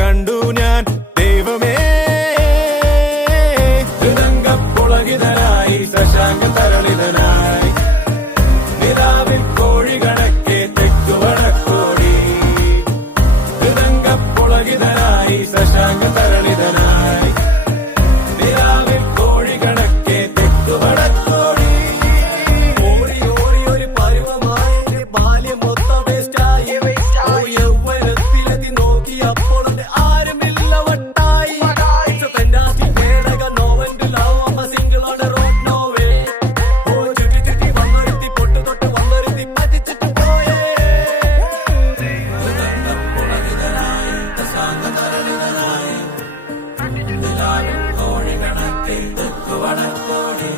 കണ്ടു ഞാൻ ദൈവമേ. ഹൃദംഗപ്പുളകിതനായി ശശാങ്ക തരളിതനായി നിലാവിൽ കോഴി കണക്കെ തെക്കുവടക്കോടി. ഹൃദംഗപ്പുളകിതനായി ശശാങ്ക തരളിതനായി നിലാവിൽ കോഴി കണക്കെ തെക്കുവടക്കോടി. ഓടി ഓടി ഒരു പരുവമായി ബാല്യം മൊത്തം വേസ്റ്റായി. യൗവനത്തിലെത്തി നോക്കി അപ്പോൾ ആരുമില്ല വട്ടായി. പൊട്ടു തൊട്ട് വന്നൊരുത്തി പറ്റിച്ചിട്ട് പോയേ. കോഴി കണക്കിൽ തെക്കുവടക്കോടി.